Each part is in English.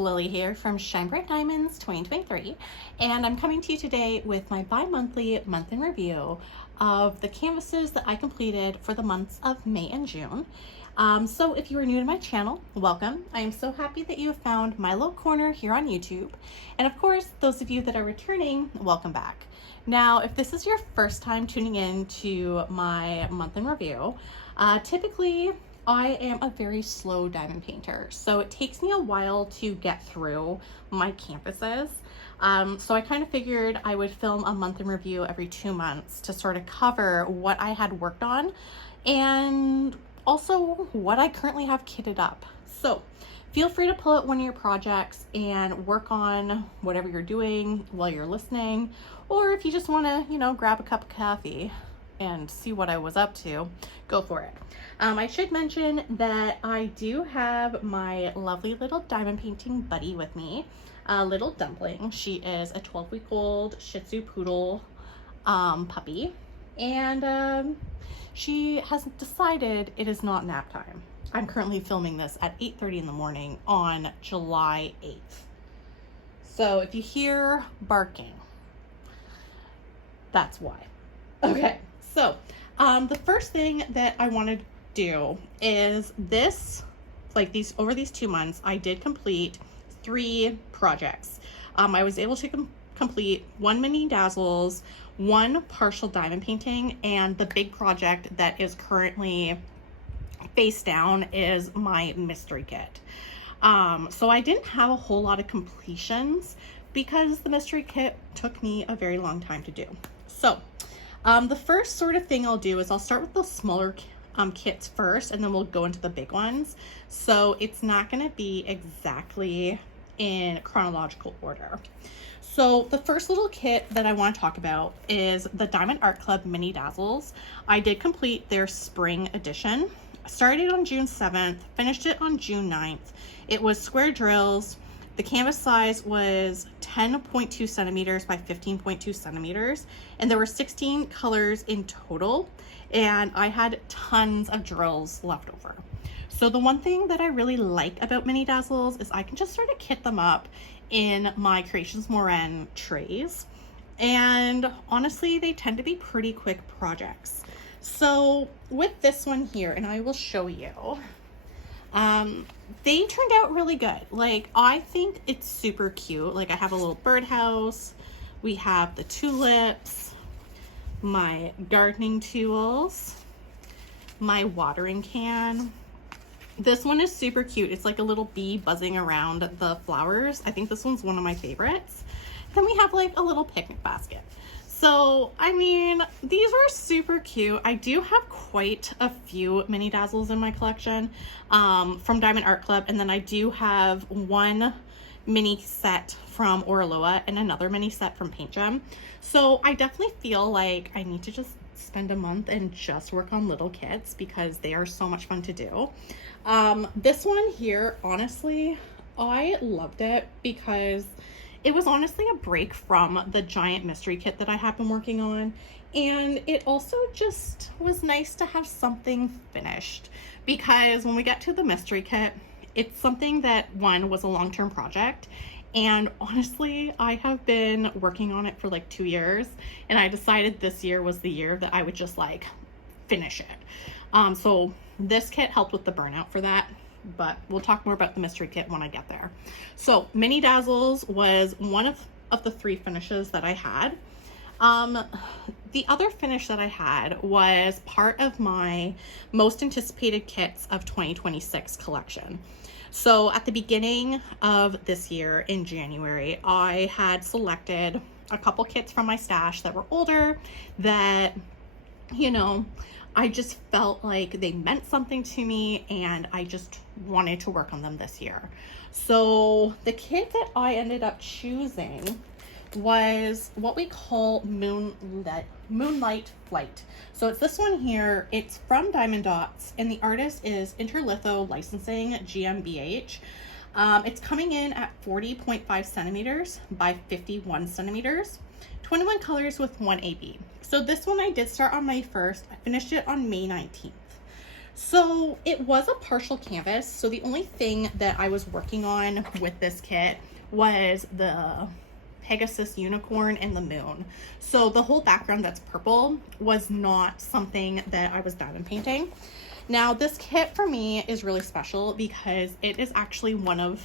Lily here from Shine Bright Diamonds 2023, and I'm coming to you today with my bi-monthly month in review of the canvases that I completed for the months of May and June. So if you are new to my channel, welcome. I am so happy that you have found my little corner here on YouTube. And of course, those of you that are returning, welcome back. Now, if this is your first time tuning in to my month in review, typically I am a very slow diamond painter, so it takes me a while to get through my canvases. So I kind of figured I would film a month in review every 2 months to sort of cover what I had worked on and also what I currently have kitted up. So feel free to pull out one of your projects and work on whatever you're doing while you're listening, or if you just want to, grab a cup of coffee and see what I was up to, go for it. I should mention that I do have my lovely little diamond painting buddy with me, Little Dumpling. She is a 12-week-old Shih Tzu Poodle puppy, and she has decided it is not nap time. I'm currently filming this at 8:30 in the morning on July 8th. So if you hear barking, that's why. Okay, so the first thing that I want to do is over these 2 months, I did complete 3 projects. I was able to complete 1 mini dazzles, 1 partial diamond painting, and the big project that is currently face down is my mystery kit. So I didn't have a whole lot of completions because the mystery kit took me a very long time to do. So the first sort of thing I'll do is I'll start with the smaller kits first, and then we'll go into the big ones. So it's not going to be exactly in chronological order. So the first little kit that I want to talk about is the Diamond Art Club Mini Dazzles. I did complete their spring edition. Started on June 7th, finished it on June 9th. It was square drills. The canvas size was 10.2 centimeters by 15.2 centimeters, and there were 16 colors in total, and I had tons of drills left over. So the one thing that I really like about Mini Dazzles is I can just sort of kit them up in my Creations Moran trays, and honestly, they tend to be pretty quick projects. So with this one here, and I will show you, they turned out really good. Like, I think it's super cute. Like, I have a little birdhouse, we have the tulips, my gardening tools, my watering can. This one is super cute. It's like a little bee buzzing around the flowers. I think this one's one of my favorites. Then we have like a little picnic basket. So, I mean, these were super cute. I do have quite a few Mini Dazzles in my collection from Diamond Art Club, and then I do have 1 mini set from Oraloa and another mini set from Paint Gem. So I definitely feel like I need to just spend a month and just work on little kits because they are so much fun to do. This one here, honestly, I loved it because it was honestly a break from the giant mystery kit that I have been working on, and it also just was nice to have something finished, because when we get to the mystery kit, it's something that, one, was a long-term project, and honestly, I have been working on it for like 2 years, and I decided this year was the year that I would just like finish it. So this kit helped with the burnout for that, but we'll talk more about the mystery kit when I get there. So Mini Dazzles was one of the 3 finishes that I had. The other finish that I had was part of my most anticipated kits of 2026 collection. So at the beginning of this year in January, I had selected a couple kits from my stash that were older that, I just felt like they meant something to me, and I just wanted to work on them this year. So the kit that I ended up choosing was what we call Moonlight Flight. So it's this one here. It's from Diamond Dots, and the artist is Interlitho Licensing GmbH. It's coming in at 40.5 centimeters by 51 centimeters, 21 colors with 1 AB. So this one I did start on May 1st. I finished it on May 19th. So it was a partial canvas. So the only thing that I was working on with this kit was the Pegasus unicorn and the moon. So the whole background that's purple was not something that I was diamond painting. Now this kit for me is really special because it is actually one of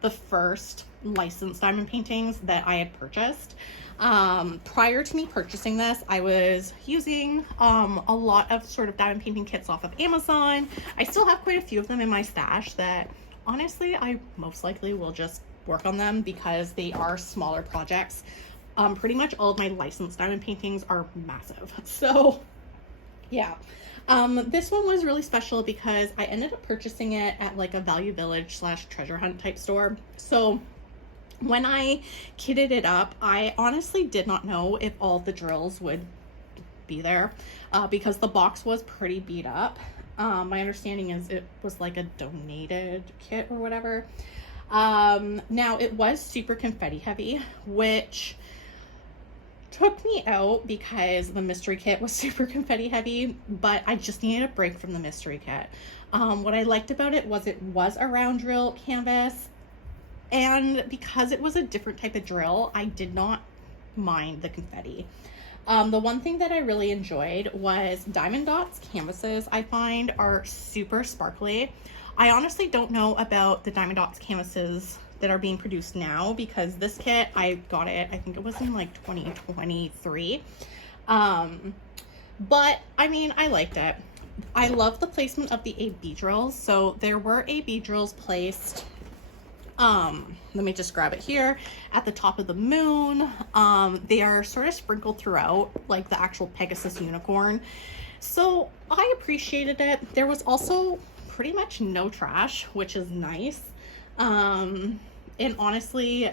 the first licensed diamond paintings that I had purchased. Prior to me purchasing this, I was using a lot of sort of diamond painting kits off of Amazon. I still have quite a few of them in my stash that honestly I most likely will just work on them because they are smaller projects. Pretty much all of my licensed diamond paintings are massive. So yeah. This one was really special because I ended up purchasing it at like a Value Village / treasure hunt type store. So when I kitted it up, I honestly did not know if all the drills would be there because the box was pretty beat up. My understanding is it was like a donated kit or whatever. Now it was super confetti heavy, which took me out because the mystery kit was super confetti heavy, but I just needed a break from the mystery kit. What I liked about it was a round drill canvas, and because it was a different type of drill, I did not mind the confetti. The one thing that I really enjoyed was Diamond Dots canvases. I find are super sparkly. I honestly don't know about the Diamond Dots canvases that are being produced now because this kit, I got it, I think it was in like 2023. But I mean, I liked it. I love the placement of the AB drills. So there were AB drills placed, let me just grab it here, at the top of the moon. They are sort of sprinkled throughout like the actual Pegasus unicorn. So I appreciated it. There was also pretty much no trash, which is nice. And honestly,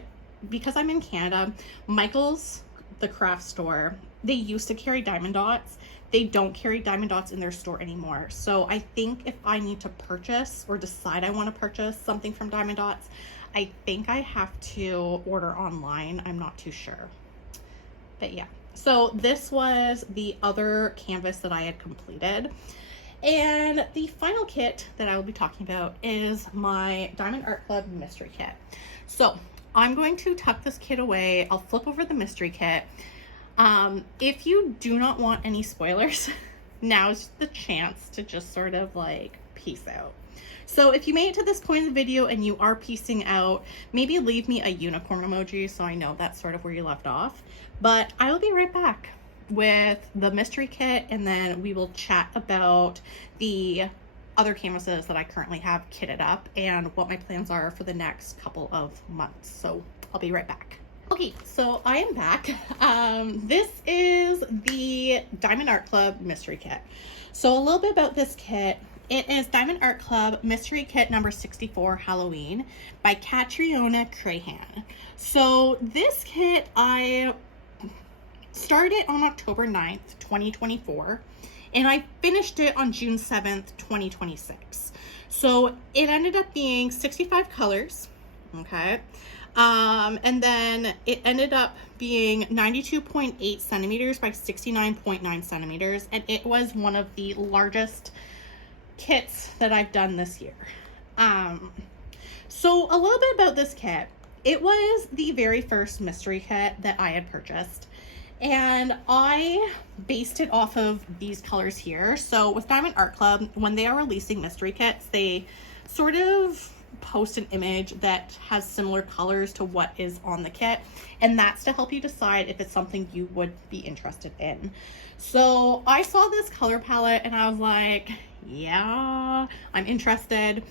because I'm in Canada, Michael's, the craft store, they used to carry Diamond Dots. They don't carry Diamond Dots in their store anymore. So I think if I need to purchase or decide I want to purchase something from Diamond Dots, I think I have to order online. I'm not too sure. But yeah, so this was the other canvas that I had completed. And the final kit that I will be talking about is my Diamond Art Club mystery kit. So I'm going to tuck this kit away. I'll flip over the mystery kit. If you do not want any spoilers, now's the chance to just sort of like peace out. So if you made it to this point in the video and you are piecing out, maybe leave me a unicorn emoji so I know that's sort of where you left off. But I will be right back with the mystery kit, and then we will chat about the other canvases that I currently have kitted up and what my plans are for the next couple of months. So I'll be right back. Okay, so I am back. This is the Diamond Art Club mystery kit. So a little bit about this kit. It is Diamond Art Club Mystery Kit number 64 Halloween by Catriona Crahan. So this kit I started on October 9th, 2024, and I finished it on June 7th, 2026. So it ended up being 65 colors, okay? And then it ended up being 92.8 centimeters by 69.9 centimeters, and it was one of the largest kits that I've done this year. So a little bit about this kit. It was the very first mystery kit that I had purchased, and I based it off of these colors here. So with Diamond Art Club, when they are releasing mystery kits, they sort of post an image that has similar colors to what is on the kit, and that's to help you decide if it's something you would be interested in. So I saw this color palette and I was like, yeah, I'm interested.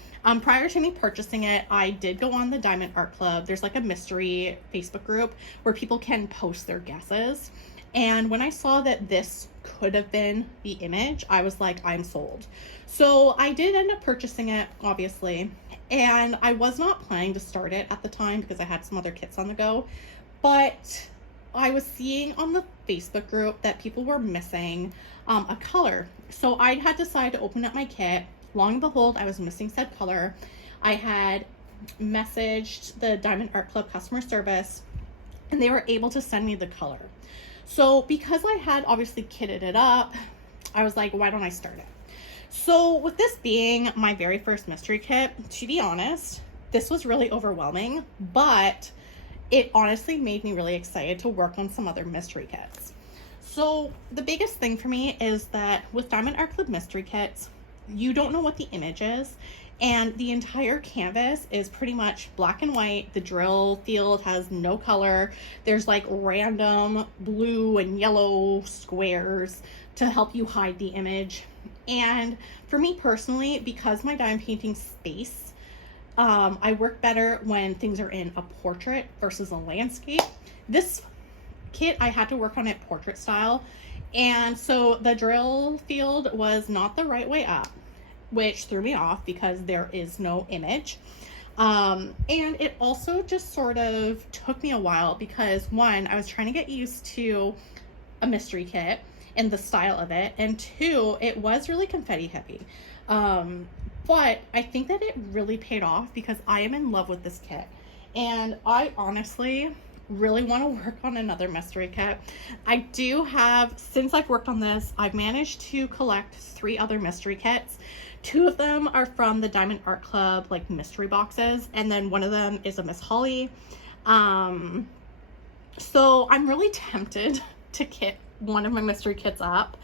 Prior to me purchasing it, I did go on the Diamond Art Club. There's like a mystery Facebook group where people can post their guesses. And when I saw that this could have been the image, I was like, I'm sold. So I did end up purchasing it, obviously. And I was not planning to start it at the time because I had some other kits on the go. But I was seeing on the Facebook group that people were missing a color. So I had decided to open up my kit. Long and behold, I was missing said color. I had messaged the Diamond Art Club customer service and they were able to send me the color. So because I had obviously kitted it up, I was like, why don't I start it? So with this being my very first mystery kit, to be honest, this was really overwhelming, but it honestly made me really excited to work on some other mystery kits. So the biggest thing for me is that with Diamond Art Club mystery kits, you don't know what the image is, and the entire canvas is pretty much black and white. The drill field has no color. There's like random blue and yellow squares to help you hide the image. And for me personally, because my diamond painting space, I work better when things are in a portrait versus a landscape. This kit, I had to work on it portrait style, and so the drill field was not the right way up, which threw me off because there is no image. And it also just sort of took me a while because, one, I was trying to get used to a mystery kit and the style of it, and two, it was really confetti heavy. But I think that it really paid off because I am in love with this kit, and I honestly really want to work on another mystery kit. I do have, since I've worked on this, I've managed to collect 3 other mystery kits. 2 of them are from the Diamond Art Club like mystery boxes, and then one of them is a Miss Holly. So I'm really tempted to kit one of my mystery kits up,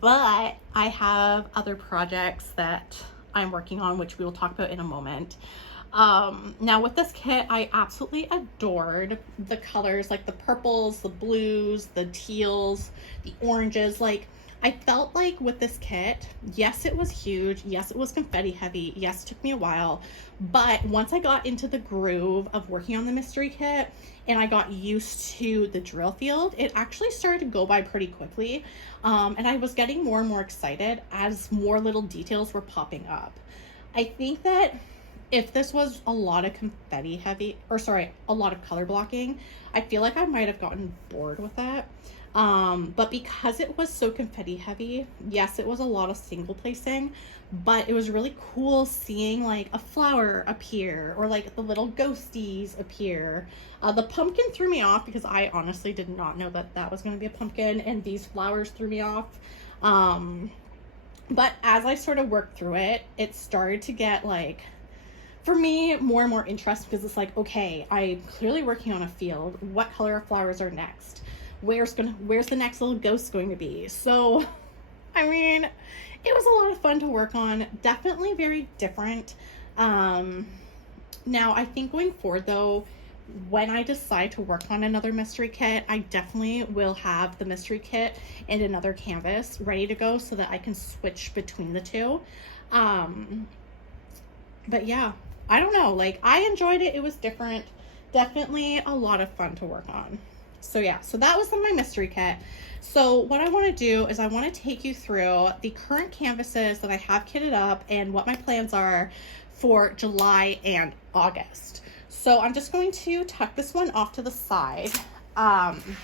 but I have other projects that I'm working on, which we will talk about in a moment. Now with this kit, I absolutely adored the colors, like the purples, the blues, the teals, the oranges. Like, I felt like with this kit, yes, it was huge. Yes, it was confetti heavy. Yes, it took me a while. But once I got into the groove of working on the mystery kit and I got used to the drill field, it actually started to go by pretty quickly. And I was getting more and more excited as more little details were popping up. I think that if this was a lot of confetti heavy, or sorry, a lot of color blocking, I feel like I might have gotten bored with that. But because it was so confetti heavy, yes, it was a lot of single placing, but it was really cool seeing like a flower appear or like the little ghosties appear. The pumpkin threw me off because I honestly did not know that that was going to be a pumpkin, and these flowers threw me off. But as I sort of worked through it, it started to get like, for me, more and more interesting because it's like, okay, I'm clearly working on a field. What color of flowers are next? Where's the next little ghost going to be? So, I mean, it was a lot of fun to work on. Definitely very different. Now, I think going forward though, when I decide to work on another mystery kit, I definitely will have the mystery kit and another canvas ready to go so that I can switch between the two. But yeah, I don't know, like, I enjoyed it. It was different. Definitely a lot of fun to work on. So yeah, so that was my mystery kit. So what I want to do is I want to take you through the current canvases that I have kitted up and what my plans are for July and August. So I'm just going to tuck this one off to the side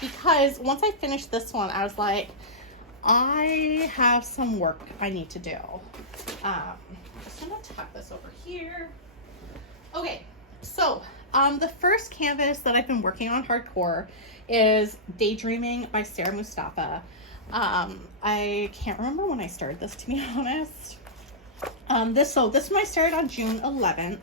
because once I finished this one, I was like, I have some work I need to do. Just gonna tuck this over here. Okay, so the first canvas that I've been working on hardcore is Daydreaming by Sarah Mustafa. I can't remember when I started this, to be honest. This one I started on June 11th.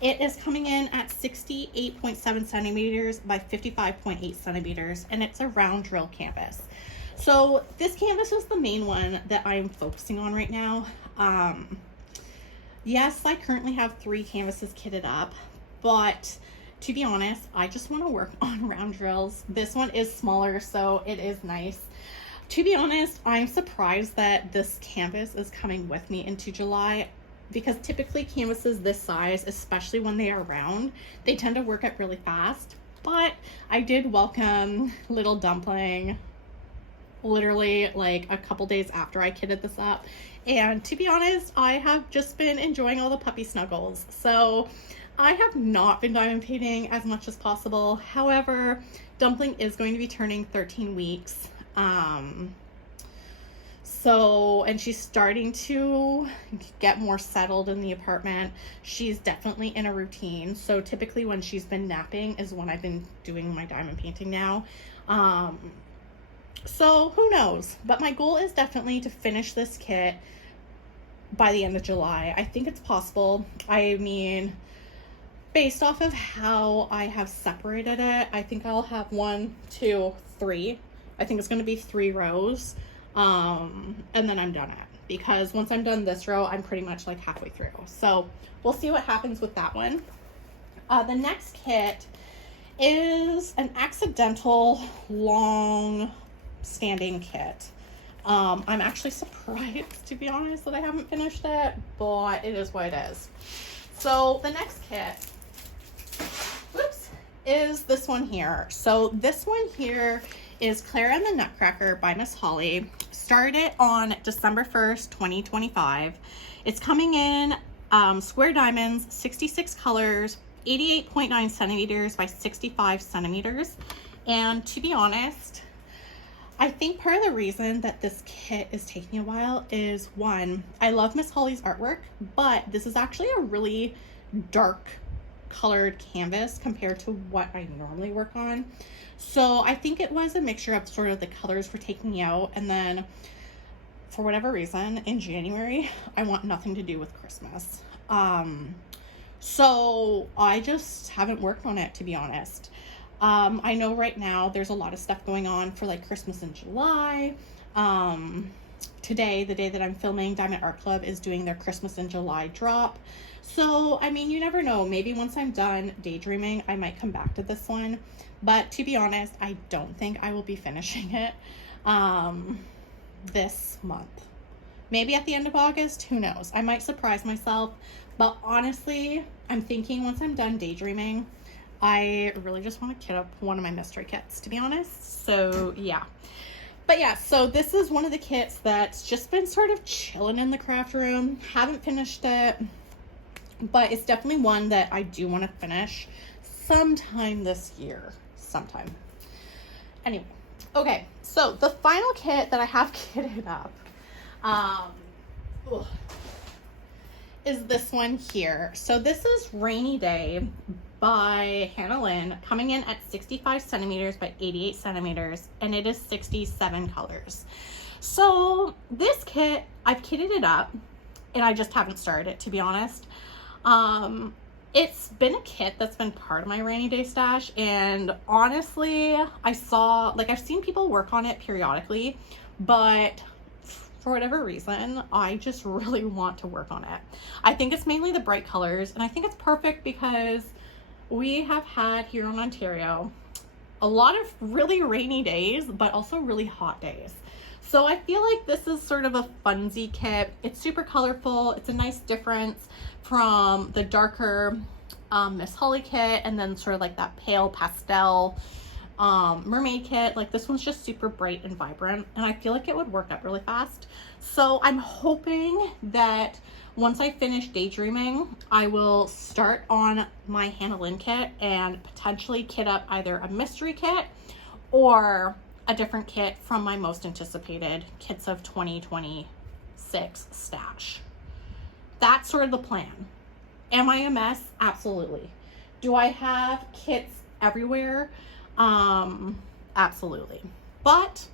It is coming in at 68.7 centimeters by 55.8 centimeters, and it's a round drill canvas. So this canvas is the main one that I'm focusing on right now. Yes, I currently have 3 canvases kitted up, but to be honest, I just want to work on round drills. This one is smaller, so it is nice. To be honest, I'm surprised that this canvas is coming with me into July, because typically canvases this size, especially when they are round, they tend to work up really fast. But I did welcome Little Dumpling literally like a couple days after I kitted this up, and to be honest, I have just been enjoying all the puppy snuggles. So I have not been diamond painting as much as possible. However, Dumpling is going to be turning 13 weeks. And she's starting to get more settled in the apartment. She's definitely in a routine. So typically when she's been napping is when I've been doing my diamond painting now. So who knows? But my goal is definitely to finish this kit by the end of July. I think it's possible. I mean, based off of how I have separated it, I think I'll have 1, 2, 3. I think it's going to be 3 rows. And then I'm done at, because once I'm done this row, I'm pretty much like halfway through. So we'll see what happens with that one. The next kit is an accidental long standing kit. I'm actually surprised, to be honest, that I haven't finished it, but it is what it is. So the next kit, whoops, is this one here. So this one here is Clara and the Nutcracker by Miss Holly. Started on December 1st, 2025. It's coming in square diamonds, 66 colors, 88.9 centimeters by 65 centimeters. And to be honest, I think part of the reason that this kit is taking a while is, one, I love Miss Holly's artwork, but this is actually a really dark colored canvas compared to what I normally work on. So I think it was a mixture of sort of the colors were taking me out, and then for whatever reason in January, I want nothing to do with Christmas. So I just haven't worked on it, to be honest. I know right now there's a lot of stuff going on for like Christmas in July. Today, the day that I'm filming, Diamond Art Club is doing their Christmas in July drop. So, I mean, you never know. Maybe once I'm done daydreaming, I might come back to this one. But to be honest, I don't think I will be finishing it this month. Maybe at the end of August, who knows? I might surprise myself. But honestly, I'm thinking once I'm done daydreaming, I really just want to kit up one of my mystery kits, to be honest. So yeah. But yeah, so this is one of the kits that's just been sort of chilling in the craft room. Haven't finished it, but it's definitely one that I do want to finish sometime this year. Sometime. Anyway, okay, so the final kit that I have kitted up is this one here. So this is Rainy Day by Hannah Lynn, coming in at 65 centimeters by 88 centimeters, and it is 67 colors. So this kit, I've kitted it up, and I just haven't started it, to be honest. It's been a kit that's been part of my rainy day stash, and honestly, I've seen people work on it periodically, but for whatever reason, I just really want to work on it. I think it's mainly the bright colors, and I think it's perfect because we have had here in Ontario a lot of really rainy days, but also really hot days. So I feel like this is sort of a funsy kit. It's super colorful. It's a nice difference from the darker Miss Holly kit, and then sort of like that pale pastel mermaid kit. Like, this one's just super bright and vibrant, and I feel like it would work up really fast. So I'm hoping that once I finish daydreaming, I will start on my Hannah Lynn kit and potentially kit up either a mystery kit or a different kit from my most anticipated Kits of 2026 stash. That's sort of the plan. Am I a mess? Absolutely. Do I have kits everywhere? Absolutely. But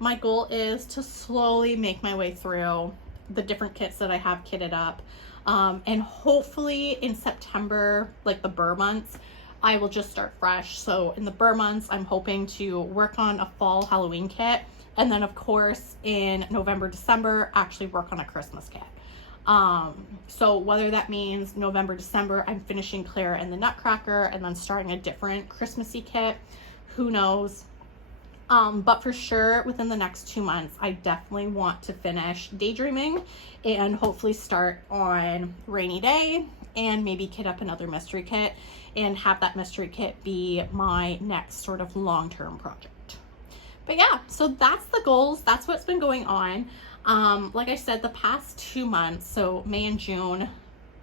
my goal is to slowly make my way through the different kits that I have kitted up. And hopefully in September, like the Burr months, I will just start fresh. So in the Burr months, I'm hoping to work on a fall Halloween kit. And then of course in November, December, actually work on a Christmas kit. So whether that means November, December, I'm finishing Clara and the Nutcracker and then starting a different Christmassy kit, who knows? But for sure, within the next 2 months, I definitely want to finish daydreaming and hopefully start on Rainy Day and maybe kit up another mystery kit and have that mystery kit be my next sort of long-term project. But yeah, so that's the goals. That's what's been going on. Like I said, the past 2 months, so May and June,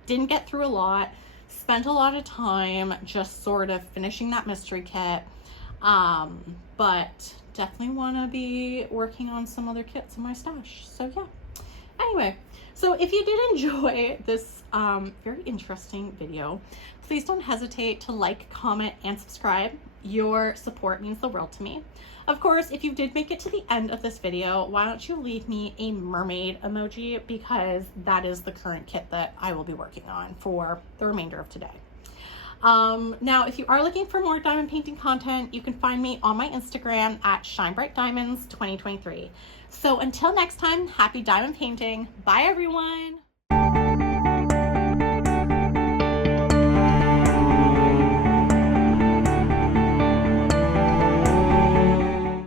didn't get through a lot, spent a lot of time just sort of finishing that mystery kit. But definitely want to be working on some other kits in my stash. So yeah. Anyway, so if you did enjoy this very interesting video, please don't hesitate to like, comment, and subscribe. Your support means the world to me. Of course, if you did make it to the end of this video, why don't you leave me a mermaid emoji, because that is the current kit that I will be working on for the remainder of today. Now, if you are looking for more diamond painting content, you can find me on my Instagram at ShineBrightDiamonds 2023. So until next time, happy diamond painting. Bye, everyone.